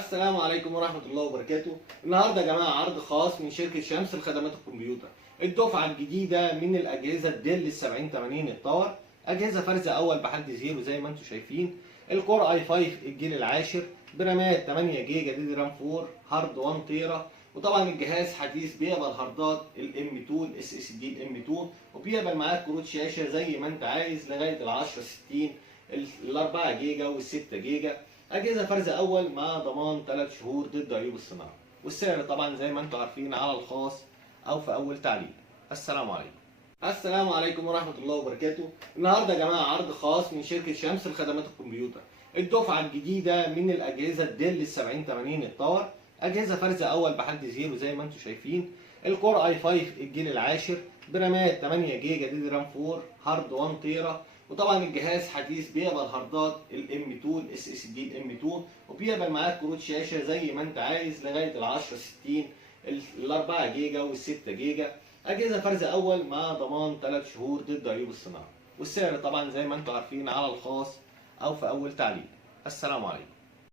السلام عليكم ورحمة الله وبركاته. النهارده يا جماعة عرض خاص من شركة شمس لخدمات الكمبيوتر. الدفعة الجديدة من الأجهزة الديل 7080 التاور، أجهزة فرز أول بحد زيرو زي ما أنتم شايفين. الكور اي 5 الجيل العاشر برامات 8 جيجا دي رام 4 هارد 1 تيرا. وطبعا الجهاز حديث بيقبل هاردات الام 2 الاس اس دي الام 2، وبيقبل معاك كروت شاشة زي ما أنت عايز لغاية ال 1060 ال 4 جيجا وال 6 جيجا. أجهزة فرز أول مع ضمان 3 شهور ضد عيوب الصناعة، والسعر طبعا زي ما انتم عارفين على الخاص أو في أول تعليق. السلام عليكم. السلام عليكم ورحمة الله وبركاته. النهارده يا جماعة عرض خاص من شركة شمس لخدمات الكمبيوتر. الدفعة الجديدة من الأجهزة الديل 7080 التاور، أجهزة فرز أول بحد زيرو زي ما انتم شايفين. الكور اي 5 الجيل العاشر برامات 8 جيجا دي رام 4 هارد 1 تيرا. وطبعا الجهاز حديث بيقبل هاردات الام 2 الاس اس دي الام 2، وبيقبل معاك كروت شاشه زي ما انت عايز لغايه ال 1060 ال 4 جيجا وال 6 جيجا. اجهزه فرز اول مع ضمان 3 شهور ضد عيوب الصناعه، والسعر طبعا زي ما انتم عارفين على الخاص او في اول تعليق. السلام عليكم.